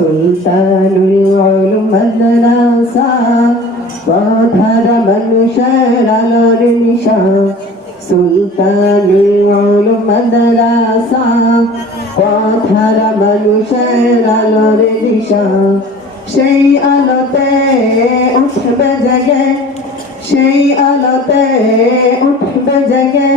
সুলতানুল উলুম মাদ্রাসা পথার মানুষের আলোর নিশা সুলতানুল উলুম মাদ্রাসা পথার মানুষের আলোর দিশা সেই আলোতে উঠবে জেগে, সেই আলোতে উঠবে জেগে।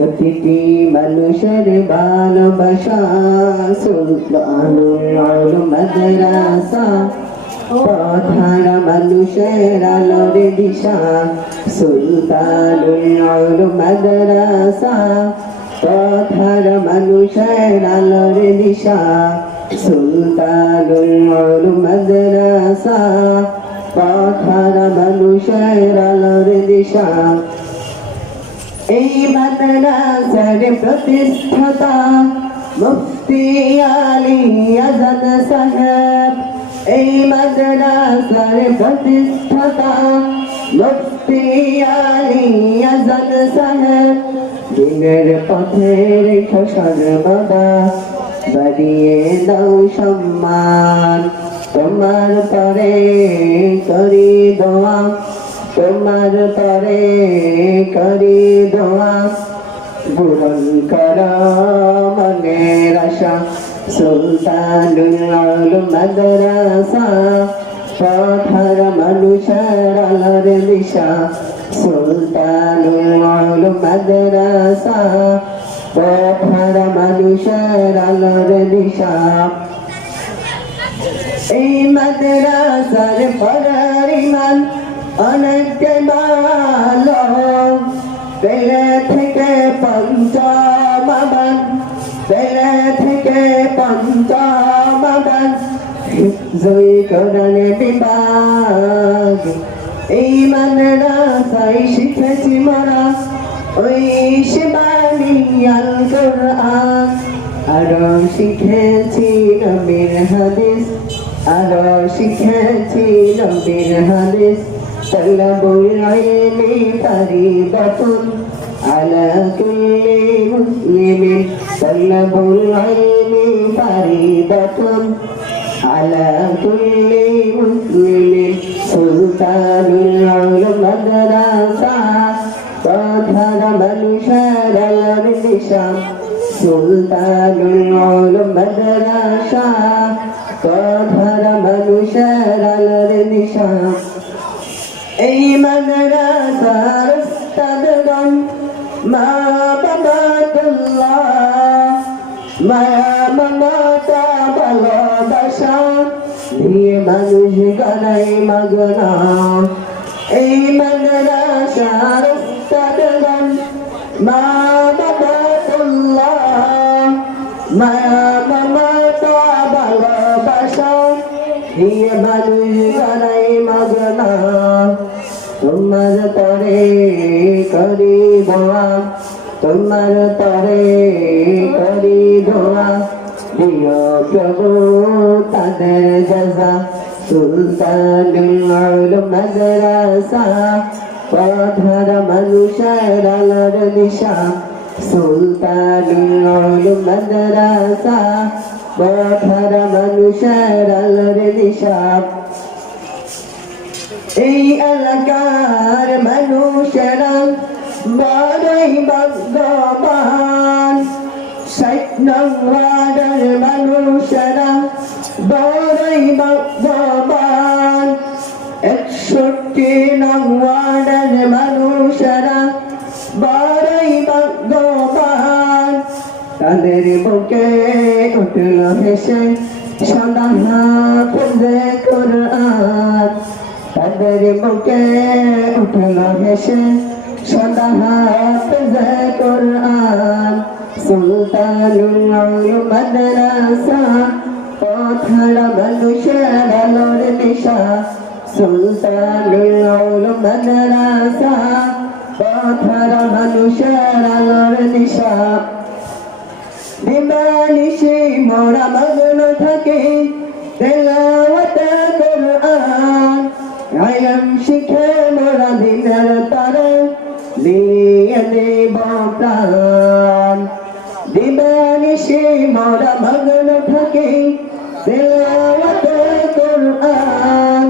প্রতিটি মানুষের ভালোবাসা, সুলতানুল উলুম মাদ্রাসা। পথার মানুষের আলোর দিশা, সুলতানুল উলুম মাদ্রাসা। পথার মানুষের আলোর দিশা, সুলতানুল উলুম মাদ্রাসা। পথার মানুষের আলোর দিশা এই মাদ্রাসার প্রতিষ্ঠাতা মুফতি আলী আজাদ সাহেব এই মাদ্রাসার প্রতিষ্ঠাতা মুফতি আলী আজাদ সাহেব দিনের পথের খসার বাবা বাড়িয়ে দাও সম্মান তোমার পরে করি তোমার পরে করি দোয়া। পূরণ কর মনের আশা সুলতানুল উলুম মাদ্রাসা। পথার মানুষের আলোর দিশা, সুলতানুল উলুম মাদ্রাসা। পথার মানুষের আলোর দিশা। এই মাদ্রাসার পড়ার অনেকটাই ভালো পেলে থেকে পঞ্চমাবান পেলে থেকে পঞ্চমাবান। জয় কোরআনে বিভাগ, এই মাদ্রাসায় শিখেছি মরা। ওই শিবানী আল কোরআন, আরও শিখেছি নবীর হাদিস, আরও শিখেছি নবীর হাদিস। سلموا العلم قريبة على كل مسلم سلموا العلم قريبة على كل مسلم سلطان العلم مدرسة وظهر من شاد المدشا سلطان العلم مدرسة وظهر من شاد المدشا এই মাদ্রাসার উস্তাদগণ মা বাবাতুল্লাহ মায়া মমতা ভালোবাসা দিয়ে মানুষ গলাই মগনা। এই মাদ্রাসার উস্তাদগণ মা বাবাতুল্লাহ মায়া মমতা ভালোবাসা দিয়ে মানুষ গলাই তরে করি দোয়া তোমার তরে করি দোয়া দিও প্রভু, তাদের জাজা সুলতানুল মাদ্রাসা পথর মানুষের আলোর দিশা সুলতানুল মাদ্রাসা পথর মানুষের আলোর দিশা এই এলাকার মানুষেরা বড়ই ভগবান ষাট নম্বরের মানুষেরা বড়ই ভগবান একষট্টি নম্বরের মানুষেরা বড়ই ভগবান তাদের বুকে উঠল হেসে, সদা হাফে কোরআন। তাদের বুকে উঠল হেসে সদা হাফে কোরআন। সুলতানুল মাদ্রাসা, পথার মানুষের আলোর নিশা। সুলতানুল মাদ্রাসা, পথার মানুষের আলোর নিশা। দিবানিশি মোরা মগ্ন থাকে দিবানি সে মরা মগন থাকে। তেলাওয়াতে কোরআন।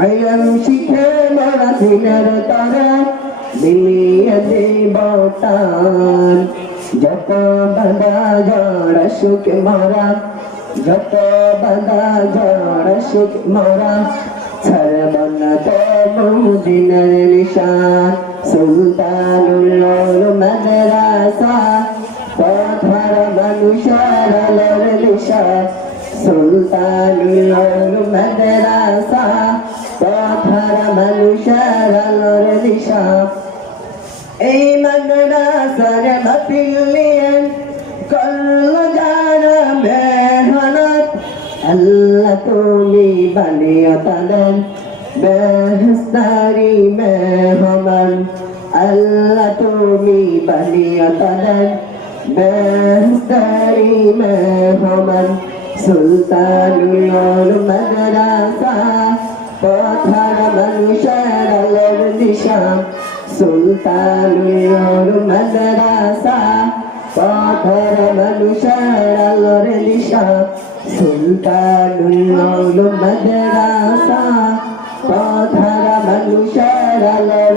আইলাম শিখে মরা দিনের তারা, মিলিয়ে দেবতান যত বাঁধা জ্বর সুখ মরা, যত বাঁধা জ্বর সুখ মরা সর্বনত মুদিনের নিশান। সুলতানুল মাদ্রাসা সুলতানুল মাদ্রাসা পথর মানুষের আলোর দিশা এই মাদ্রাসার মাতিলিয়েন করল যারা মেহনত আল্লাহ তুমি বানিয়ে তাদের বেহস্তারি মেহমান আল্লাহ তুমি বানিয়ে তাদের বেহস্তারি মেহমান সুলতানুল মাদ্রাসা পথার মানুষের আলোর দিশা সুলতানুল মাদ্রাসা পথর মানুষের আলোর দিশা সুলতানুল মাদ্রাসা পথর মানুষের আলোর